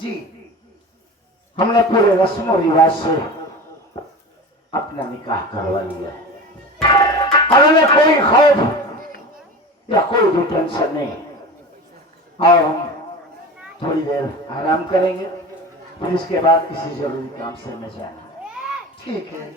जी, हमने पूरे रस्म और रिवाज से अपना निकाह करवा लिया है। हमें कोई खौफ या कोई भी टेंशन नहीं। और हम थोड़ी देर आराम करेंगे, फिर इसके बाद किसी जरूरी काम से हमें जाना। ठीक है।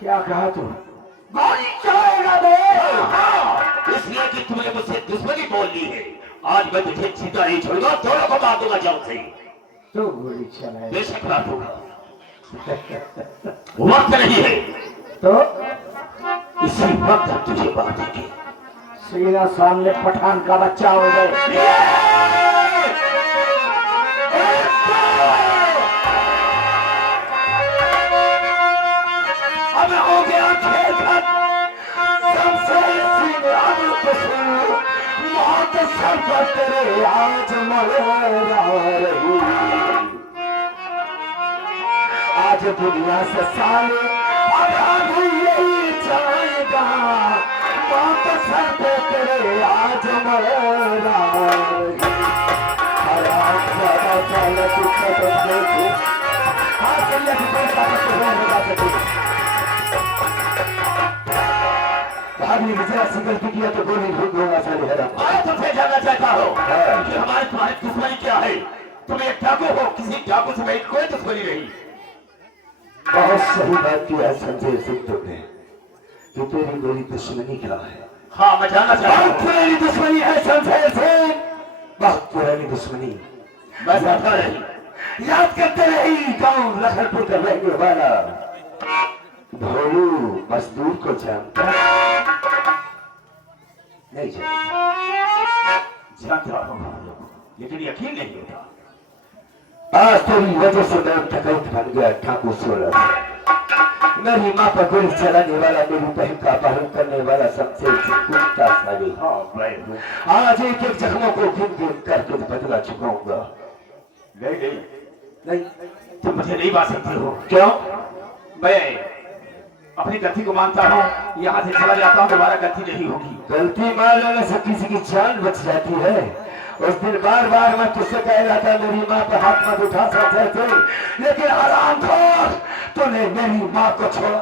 क्या कहा तू? गोली चलाएगा दे। हाँ, इसलिए कि तुमने मुझसे दुश्मनी बोल ली है। आज मैं तुझे जीता नहीं छोड़ूंगा, दोनों को मार दूंगा जान से। तो गोली चलाएगा? बेशक मार दूंगा। वक्त नहीं है तो इसी वक्त हम तुझे मार देंगे। सीना सामने पठान का बच्चा हो गए। हो गया खेल सबसे मौत सर पर तेरे आज मरेगा रही। आज दुनिया से साले आधा यही जाएगा, मौत सर पे तेरे आज मरेगा रही। भाभी विजय से गलती किया तो गोली भूत होगा साले। मैं तुमसे जानना चाहता हूँ कि हमारे तुम्हारी दुश्मनी क्या है? तुम एक डाकू हो, किसी डाकू से मेरी कोई दुश्मनी नहीं। बहुत सही बात किया संजय सिंह तुमने कि तेरी मेरी दुश्मनी क्या है। हाँ, मैं जानना चाहता हूँ। बहुत पुरानी दुश्मनी है संजय सिंह, बहुत पुरानी दुश्मनी। मैं जानता नहीं। याद करते रही गांव लखनपुर का रहने वाला भोलू मजदूर को जानता नहीं? जानता हूँ, लेकिन यकीन नहीं होता। आज तेरी वजह से मैं ठकैत बन गया ठाकुर सोलह। मेरी माँ पर गोली चलाने वाला, मेरी बहन का अपहरण करने वाला सबसे कुत्ता साली। आज एक एक जख्मों को गिन गिन करके बदला चुकाऊंगा। नहीं, तुम मुझे नहीं बात सकते हो। क्यों? मैं अपनी गलती को मानता हूँ, यहाँ से चला जाता हूँ, दोबारा गलती नहीं होगी। गलती मान लेने से किसी की जान बच जाती है। उस दिन बार बार मैं तुझसे कह रहा था मेरी माँ पर हाथ मत उठा सकते थे, लेकिन हरामखोर तूने मेरी माँ को छोड़ा।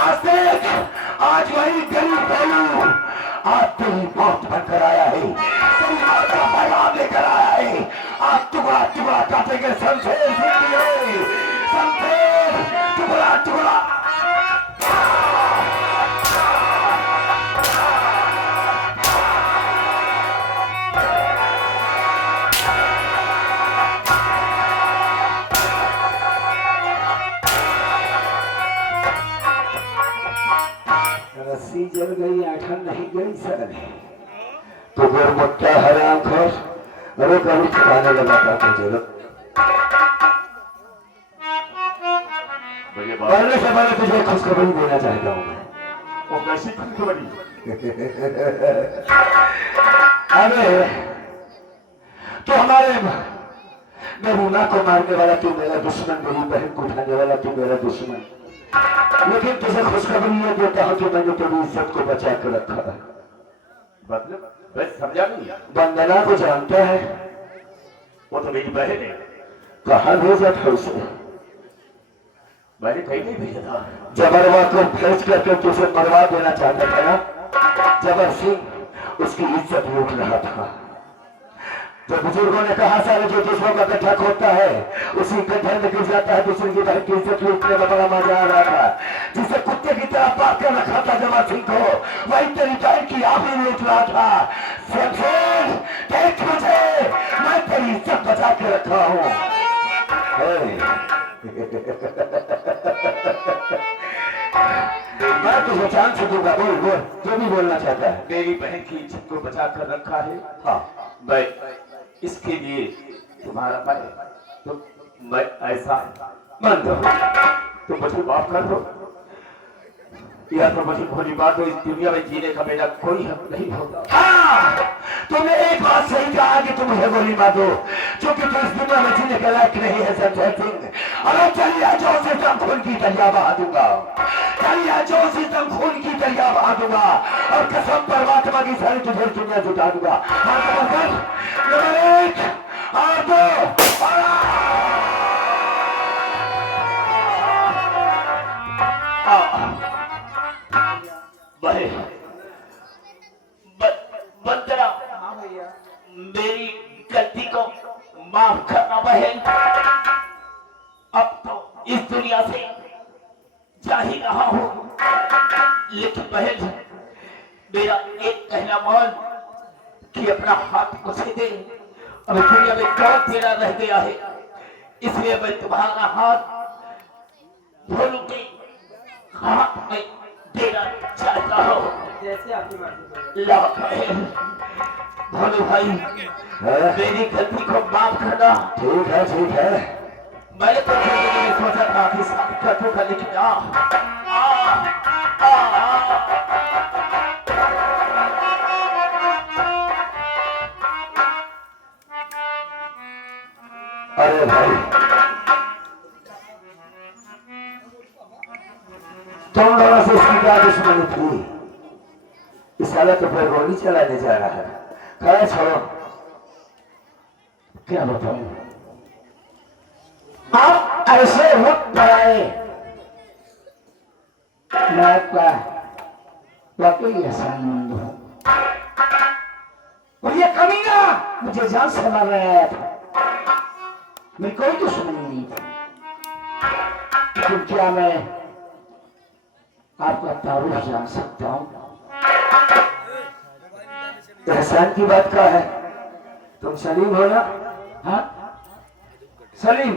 आज देख, आज वही गरीब भोलू आज तेरी मौत बनकर आया है, तेरी मौत का पैगाम लेकर आया है। आज टुकड़ा टुकड़ा काटेंगे शमशेर सिंह, शमशेर टुकड़ा टुकड़ा। रस्सी जल गई, आठन नहीं गई सर। तो फिर मुट्ठा हराम खोर अरे कभी छुपाने लगा था तुझे। पहले से पहले तुझे खुशखबरी देना चाहता हूँ मैं। वो कैसी खुशखबरी? अरे तो हमारे मेरी माँ को मारने वाला तू मेरा दुश्मन, मेरी बहन को उठाने वाला तू मेरा दुश्मन, लेकिन तुझे खुशखबरी ये देता हूँ कि मैंने तेरी इज्जत को बचा कर रखा है। मतलब बस समझा नहीं। वंदना को जानता है? वो तो मेरी बहन है। कहाँ भेजा था उसे? मैंने कहीं नहीं भेजा था। जबरवा को भेज करके तुझे मरवा देना चाहता था ना? जबर सिंह उसकी इज्जत लूट रहा था। जो बुजुर्गों ने कहा सारे जो दूसरों का गड्ढा खोदता है उसी गड्ढे में गिर जाता है। दूसरे की बहन की इज्जत लूटने में बड़ा मजा आ रहा था। जिसे कुत्ते की तरह पाक कर रखा था जमा सिंह को, वही तेरी बहन की आखिरी लूट रहा था। शमशेर देख मुझे, मैं तेरी इज्जत बचा के रखा हूँ। मैं तुझे जान से दूंगा। बोल बोल जो भी बोलना चाहता है। मेरी बहन की इज्जत को बचा कर रखा है। हाँ मैं इसके लिए तुम्हारा भाई, तो मैं ऐसा मान दो, तुम मुझे माफ कर दो। यह तो बड़ी भोली बात हो, इस दुनिया में जीने का मेरा कोई हक नहीं होता। हाँ, तुमने एक बात सही कहा कि तुम मुझे गोली मार दो, क्योंकि तुम इस दुनिया में जीने के लायक नहीं है शमशेर सिंह। अरे चलिए जो सिर्फ खून की दरिया बहा दूंगा, चलिए जो सिर्फ खून की दरिया बहा दूंगा, और कसम परमात्मा की सारी तुझे दुनिया जुटा दूंगा। नंबर 1 और 2 बंदरा, मेरी गलती को माफ करना बहन। अब तो इस दुनिया से जा ही रहा हूं, लेकिन बहन मेरा एक कहना मान कि अपना हाथ मुझे दे। अब दुनिया में कौन तेरा रह गया है, इसलिए मैं तुम्हारा हाथ भोलू के हाथ में देना चाहता हूँ। जैसे आपकी मर्जी। भोलू भाई, मेरी गलती को माफ करना। ठीक है ठीक है। मैंने तो जिंदगी में सोचा था कि शादी कर दूंगा, लेकिन अरे भाई तुम दोनों से इसकी क्या दुश्मनी थी? इस साला तो फिर गोली चलाने जा रहा है। खैर छोड़ो, क्या बताऊं, आप ऐसे वक्त पर आए, मैं आपका वाकई एहसानमंद हूं। और ये कमीना मुझे जान से मार रहा था, मेरी कोई दुश्मनी नहीं थी, लेकिन क्या मैं आपका तारुफ जान सकता हूं? एहसान की बात का है। तुम सलीम हो ना? हाँ सलीम,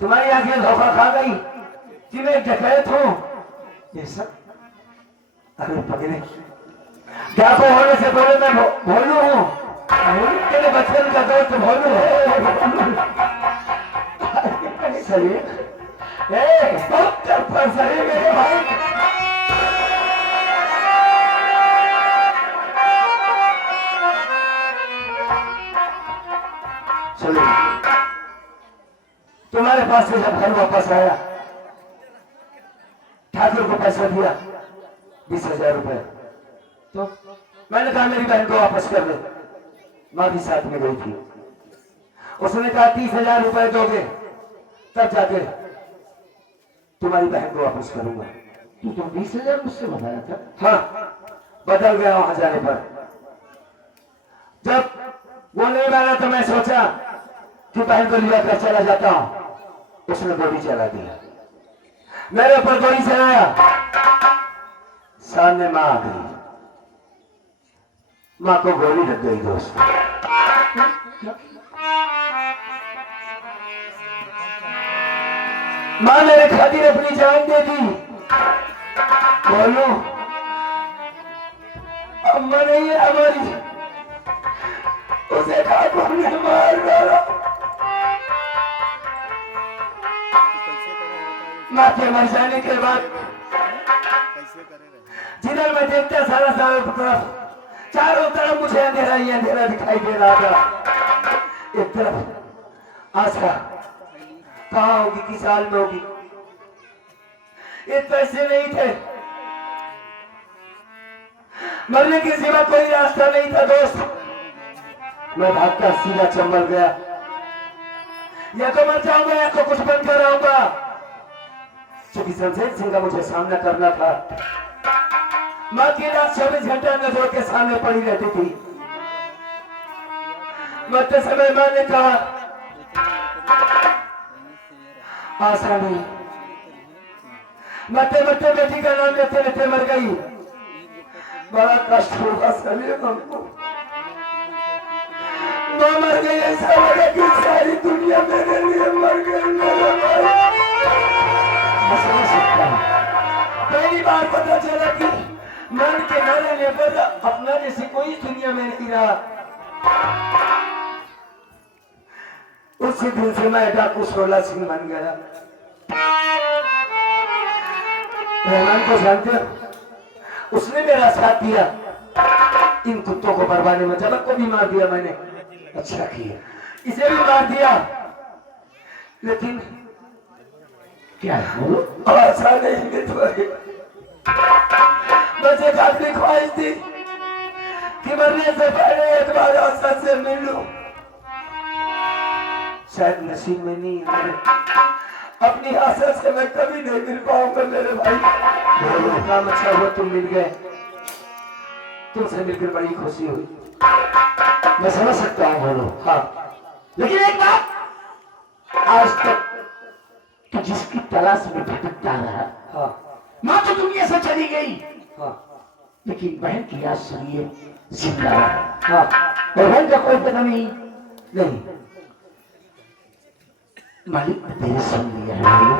तुम्हारी आंखें धोखा खा गई कि मैं डकैत हूं। ये सब अरे पकड़े, क्या को होने से पहले मैं भोलू हूँ। तेरे बचपन का दोस्त भोलू है। सलीम, बहुत तरफा सलीम मेरे भाई। तुम्हारे पास से जब घर वापस आया, ठाकुर को पैसा दिया 20,000 रुपए, तो मैंने कहा मेरी बहन को वापस कर दे। माँ भी साथ में गई थी। उसने कहा 30,000 रुपए दोगे तब जाके तुम्हारी बहन को वापस करूंगा। तू तो 20,000 मुझसे बताया था। हाँ, बदल गया वहां जाने पर। जब वो नहीं माना तो मैं सोचा कि बहन को लिया कर चला जाता हूं। उसने गोली चला दिया, मेरे ऊपर गोली चलाया, सामने माँ आ गई, माँ को गोली लग गई। दोस्त, माँ मेरे खातिर अपनी जान दे दी। बोलो, अम्मा नहीं है हमारी, उसे ठाकुर ने मार डाला। माँ के मर जाने के बाद जिधर मैं देखता सारा तरफ, चारों तरफ मुझे अंधेरा ही अंधेरा दिखाई दे रहा था। एक तरफ आशा कहाँ होगी, किस हाल में होगी। ये पैसे नहीं थे, मरने के सिवा कोई रास्ता नहीं था। दोस्त, मैं भागकर सीधा चंबल गया, या तो मर जाऊंगा या तो कुछ बन कर आऊंगा, क्योंकि शमशेर सिंह का मुझे सामना करना था। माँ की रात 24 घंटा नजरों के सामने पड़ी रहती थी। मरते समय माँ ने कहा आशा नहीं, मरते मरते बेटी का नाम लेते लेते मर गई। बड़ा कष्ट हुआ सलीम हमको। माँ मर गई, ऐसा लगा कि सारी दुनिया मेरे लिए मर गई। मेरे भाई मैं समझ सकता हूँ। पहली बार पता चला कि मन के न रहने पर अपना जैसे कोई दुनिया में नहीं रहा। उसी दिन से मैं डाकू 16 सिंह बन गया। रहमान को जानते हो? उसने मेरा साथ दिया इन कुत्तों को बरबाने में। जबक को भी मार दिया मैंने, अच्छा किया। इसे भी मार दिया, लेकिन क्या है बोलो? आशा नहीं मिट पाई। बस एक आखिरी ख्वाहिश थी कि मरने से पहले एक बार आशा से मिल लूं। शायद नसीब में नहीं है। अपनी आशा से मैं कभी नहीं मिल पाऊंगा मेरे भाई। बोलो, काम अच्छा हुआ तुम मिल गए। तुमसे मिलकर बड़ी खुशी हुई। मैं समझ सकता हूँ बोलो। हाँ, लेकिन एक बात, आज तक तो जिसकी तलाश में भटकता रहा, हाँ, माँ तो दुनिया से चली गई, हाँ, लेकिन बहन की याद सुनिए जिंदा रहा। हाँ, और बहन का कोई पता नहीं। नहीं, मालिक ने तेरे सुन लिया है बोलो।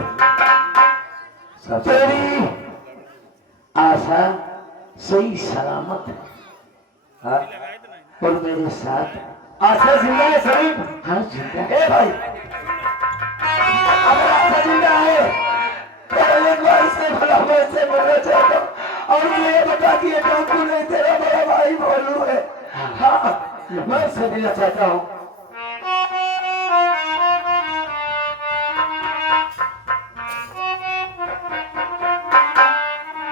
तेरी आशा सही सलामत है। हाँ, और मेरे साथ आशा जिंदा है सलीम। हाँ जिंदा है। ए भाई, अगर आशा जिंदा है तो एक बार से भला मैं से मिलना चाहता हूँ। और मुझे ये बता कि ये डाकू नहीं तेरा बड़ा भाई भोलू है। हाँ, मैं उससे मिलना चाहता हूँ।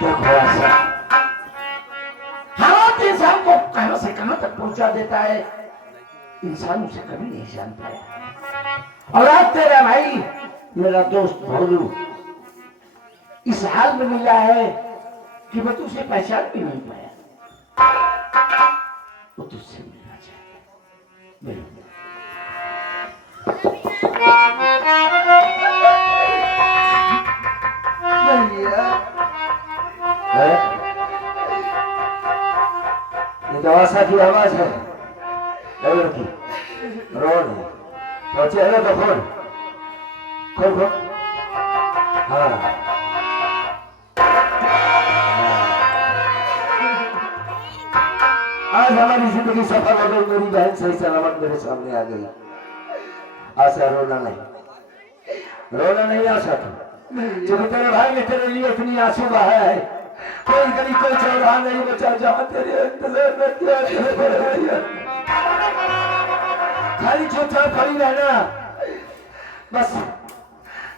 देखो आशा, हालात इंसान को कहां से कहां तक पहुंचा देता है, इंसान उसे कभी नहीं जान पाया। और आज तेरा भाई, मेरा दोस्त भोलू इस हाल में मिला है कि मैं तुझसे पहचान भी नहीं पाया। वो तुझसे मिलना चाहता है। मिलो। है? ये तो आशा की आवाज है। ए लड़की, रो नहीं तो चेहरा तो खोल खोल खोल। हाँ, आज हमारी जिंदगी सफल हो गई। मेरी बहन सही सलामत मेरे सामने आ गई। आशा रोना नहीं, रोना नहीं आशा। जो तेरे भाई ने तेरे लिए इतनी आंसू बहाया है, कोई गली कोई चौराहा नहीं बचा जहाँ तेरे इंतजार न किया तेरे बड़े भैया। खाली चुपचाप खड़ी रहना, बस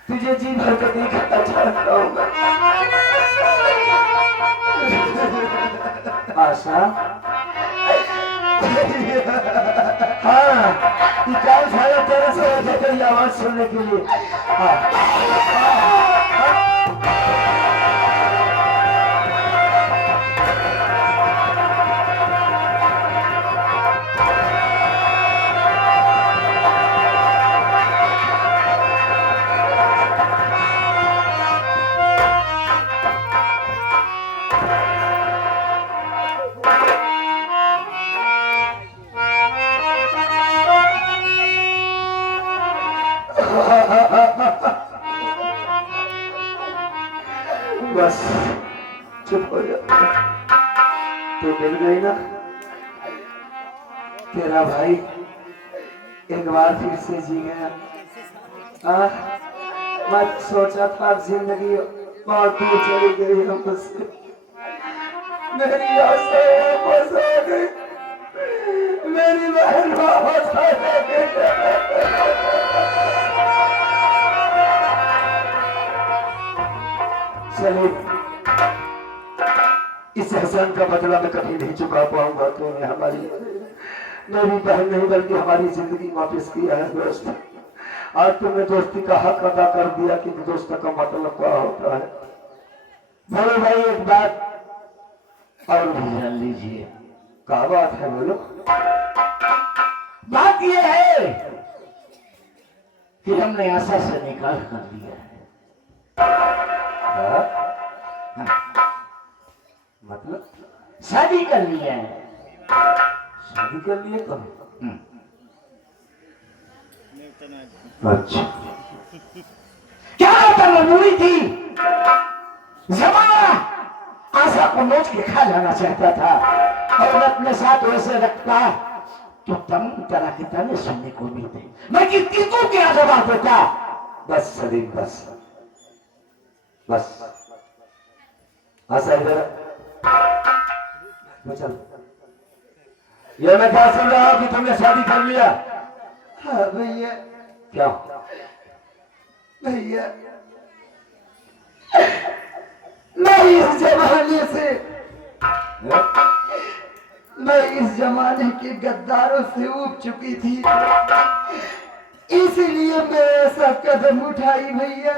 तुझे जी भर के देखना चाहता हूँ मैं। आशा, हाँ, निकाल सारा तेरे से तेरी आवाज सुनने के लिए। हाँ, बस चुप हो जा। तू मिल गई ना, तेरा भाई एक बार फिर से जी गया। मैं सोचा था जिंदगी बहुत दूर चली गई हमसे, मेरी आशा वापस आ गई, मेरी बहन वापस आ गई। चलिए, इस एहसान का बदला मैं कभी नहीं चुका पाऊंगा। तूने हमारी मेरी बहन नहीं बल्कि हमारी जिंदगी वापस किया है दोस्त। आज तुमने दोस्ती का हक अदा कर दिया कि दोस्त का मतलब क्या होता है। बोलो भाई, एक बात और भी जान लीजिए। क्या बात है बोलो। बात यह है कि हमने आशा से निकाह कर लिया है। हाँ? मतलब शादी कर लिया है। शादी कर लिए तो अच्छा क्या होता मजबूरी थी। जमाना आशा को नोच के खा जाना चाहता था और मैं अपने साथ वैसे रखता तो तमाम तरह के ताने सुनने को मिलते। मैं किसको क्या जवाब देता। बस सलीम बस बस। आशा इधर चल। ये मैं क्या सुन रहा हूँ कि तुमने शादी कर लिया। हाँ भैया, क्या भैया मैं इस जमाने से, है? मैं इस जमाने के गद्दारों से ऊब चुकी थी, इसीलिए मैं ऐसा कदम उठाई भैया।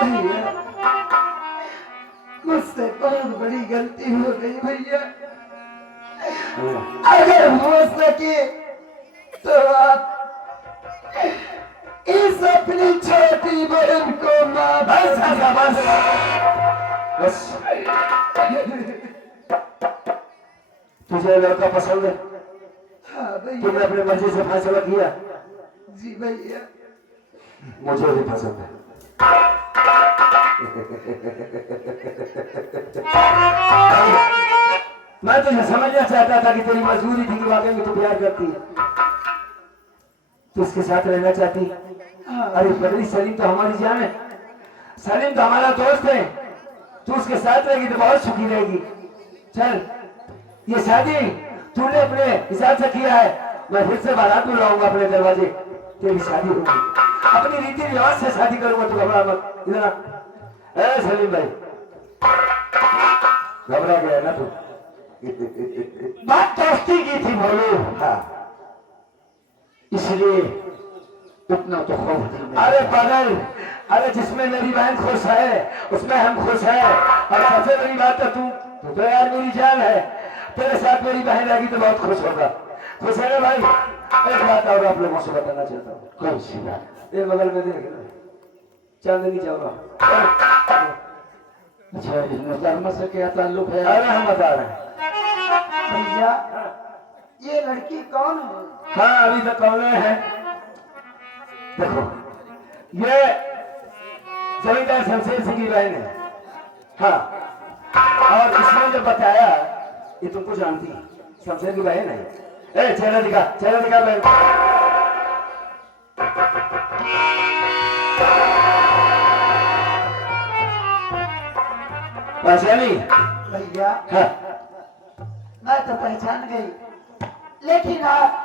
भैया मुझसे बहुत बड़ी गलती हो गई भैया। अगर हो सके तो आप इस अपनी छोटी बहन को माफ बस आशा बस बस। तुझे लड़का पसंद है। हाँ तुमने भैया। अपने मर्जी से फैसला किया। जी भैया। मुझे भी पसंद है। मैं तुझे समझना चाहता था कि तेरी मजबूरी थी कि वाकई में तू प्यार करती है, तू उसके साथ रहना चाहती। अरे बदली सलीम तो हमारी जान है। सलीम तो हमारा दोस्त है। तू उसके साथ रहेगी तो बहुत सुखी रहेगी। चल ये शादी तूने अपने हिसाब से किया है। मैं फिर से बारात बुलाऊंगा अपने दरवाजे। तेरी शादी होगी। अपनी रीति रिवाज से शादी करूंगा। तू घबरा मत। इधर आ। ए सलीम भाई घबरा गया ना तू। बात दोस्ती की थी बोलो। हाँ। इसलिए उतना तो खौफ दिल में। अरे पागल, अरे जिसमें मेरी बहन खुश है उसमें हम खुश हैं। और सबसे बड़ी बात है तू तो यार मेरी जान है। तेरे साथ मेरी बहन रहेगी तो बहुत खुश होगा। खुश है ना भाई। एक बात और आप लोगों से बताना चाहता हूँ। कौन सी बात। ये बगल में देख चांदनी चौरा। अच्छा इसमें धर्म से क्या ताल्लुक है। अरे हम बता रहे हैं। भैया ये लड़की कौन है? हाँ अभी तक कौन है। देखो ये जमींदार शमशेर सिंह की बहन है। हाँ और इसने जो बताया ये तुमको जानती है। शमशेर की बहन है। ए चेहरा दिखा बहन। पहचानी। भैया हाँ मैं तो पहचान गई, लेकिन आप।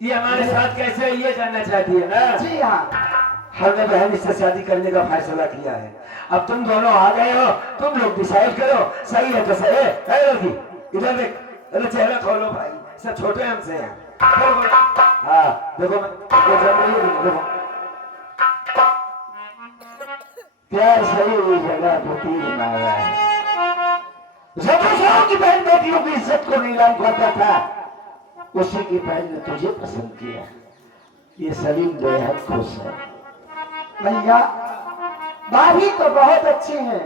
ये हमारे साथ कैसे ये जानना चाहती है ना। जी हाँ। हमने बहन इससे शादी करने का फैसला किया है। अब तुम दोनों आ गए हो। तुम लोग डिसाइड करो सही है तो सही है लड़की। इधर देख। अरे चेहरा खोलो भाई। सब छोटे हमसे हैं। हाँ देखो देखो प्यार सही हुई जगह तो तीर मारा है। जब की बहन बेटियों की इज्जत को नीलाम करता था उसी की बहन ने तुझे पसंद किया। ये सलीम बेहद खुश है। भैया भाभी तो बहुत अच्छी है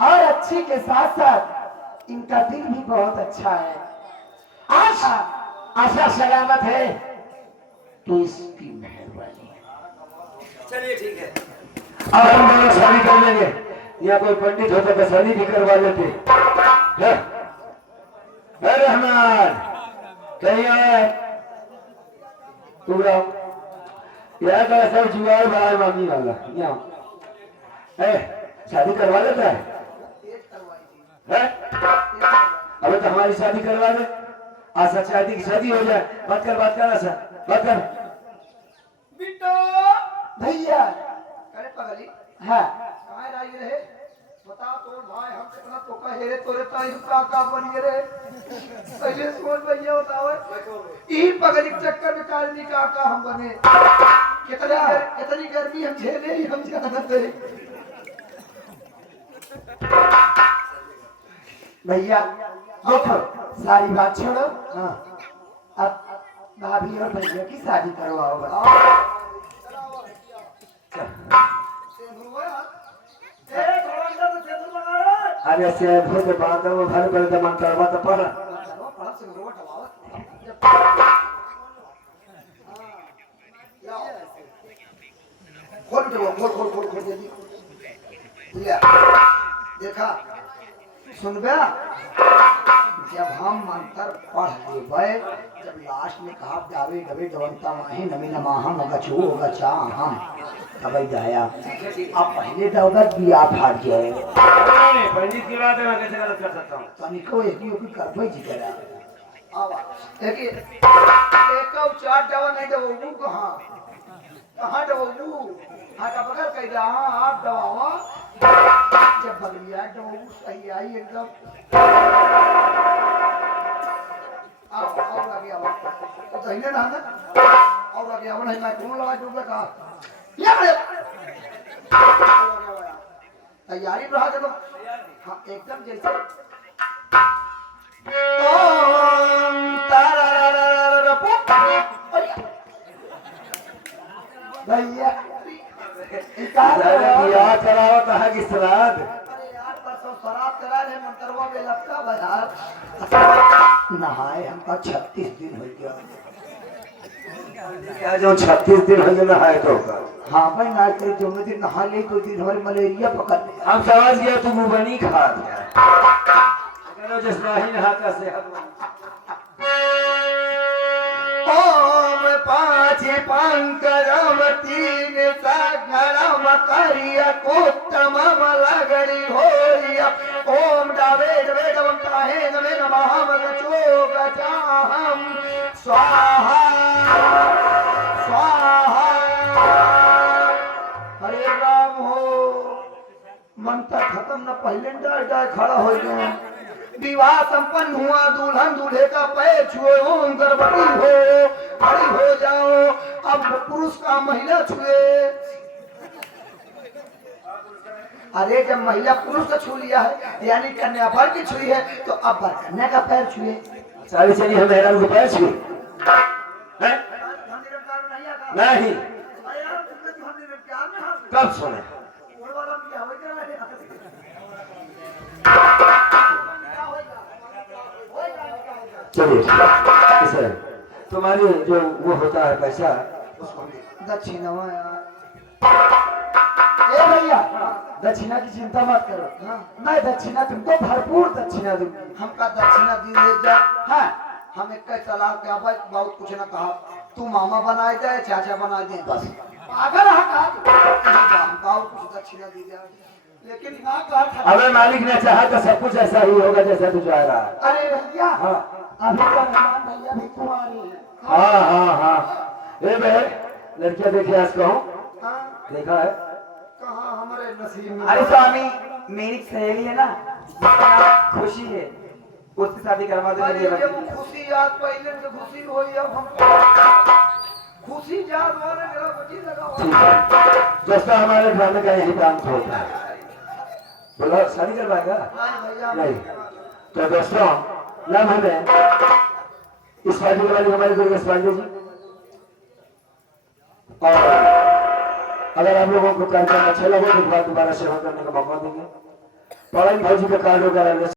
और अच्छी के साथ साथ इनका दिल भी बहुत अच्छा है। आज आशा सलामत है तो इसकी मेहरबानी है। चलिए ठीक है। अब हम दोनों शादी कर लेंगे। या कोई पंडित होता तो शादी भी करवा लेते। रहमान कहीं आया पूरा यह का सब जुगाड़ बाहर मांगी वाला यहाँ शादी करवा लेता है? अबे तो हमारी शादी करवा दे। आशा चाहती की शादी हो जाए। बात कर आशा बात कर। बिट्टो भैया। अरे पगली हाँ कहाँ रही रहे बता तो भाई हम कितना तो कहे रे तोरे ताई का बन गए रे पहले सोच भैया बताओ ई पगली के चक्कर में काल निकाह का हम बने कितनी गर्मी हम झेले ही हम जानते भैया देखो सारी बात छोड़ो हाँ अब भाभी और भैया की शादी करवाओ बस अरे से भूत बांधो घर पर दमन करवा तो पर खोल जल्दी देखा सुनबे जब हम मंत्र पढ़ लेबे जब लास्ट में कहा जावे गवे जवंता माही नमी नमाहम होगा छू होगा चा हम तबई जाया अब पहले तो होगा दिया फाट जाए पंडित की बात है मैं कैसे गलत कर सकता हूँ तनिको एक ही करबे जी करा आवा एक चार जवा नहीं दो वो कहां दो वो का बगल कह जा हां आप दवावा जब बगलिया दो सही आई एकदम और लगे आवा तो तइने ना और लगे आवा नहीं मैं कौन लगा दूंगा का या तैयारी रहा जब हां एकदम जैसे ओम तारारारारापु भैया क्या कराओ कहा कि श्राद्ध अरे यार परसों शराब करा रहे मंतरवा में लपका बाजार नहाए हमका 36 दिन हो गया क्या जो 36 दिन हो गए नहाए तो हाँ भाई ना कहीं जो दिन नहा ले तो दिन हमारी मलेरिया पकड़ ले हम समझ गया तू मुबनी खा दिया करो जिस नहीं नहाता सेहत ओम पाँच पंकरम तीन सागरम करिया कोत्तम लगड़ी होरिया ओम डावे डवे डवम ताहे नमे नमः मगचो गजाहम स्वाहा स्वाहा हरे राम हो मंत्र खत्म न पहले डर खड़ा हो गया विवाह संपन्न हुआ दुल्हन दूल्हे का पैर छुए ओम गर्भवती हो खड़ी हो जाओ अब पुरुष का महिला छुए अरे जब महिला पुरुष का छू लिया है यानी कन्या वर की छुई है तो अब वर कन्या का पैर छुए सारी चली हम हैरान को पैर छुए नहीं कब सुने चलिए तुम्हारी जो वो होता है पैसा दक्षिणा ए भैया दक्षिणा की चिंता मत करो मैं दक्षिणा तुमको भरपूर दक्षिणा दूंगी हमका दक्षिणा दी जा हाँ हम एक चला क्या बहुत कुछ ना कहा तू मामा बनाए जाए चाचा बनाए दे बस पागल हमका कुछ दक्षिणा दी जाए लेकिन ना कहा अगर मालिक ने चाहा तो सब कुछ ऐसा ही होगा जैसा तू चाह रहा है अरे भैया हाँ अभी तो मेहमान भैया भी कुंवारी है हाँ हाँ हाँ ए बे लड़कियां देखे आज कहूँ देखा है कहाँ हमारे नसीब में अरे स्वामी मेरी सहेली है ना खुशी है उसकी शादी करवा दो अरे ये वो खुशी याद पहले से खुशी हुई अब हम खुशी याद वाले मेरा बची लगा ठीक है दोस्तों हमारे ड्रामे का यही काम होता है बोलो शादी करवाएगा भैया नहीं तो दोस्तों नाम हमें इस शादी के बाद हमारे दुर्गेश पांडे जी और अगर आप लोगों को कार्यक्रम अच्छा लगे तो दोबारा सेवा करने का मौका देंगे पवन भाई जी का कार्ड वगैरह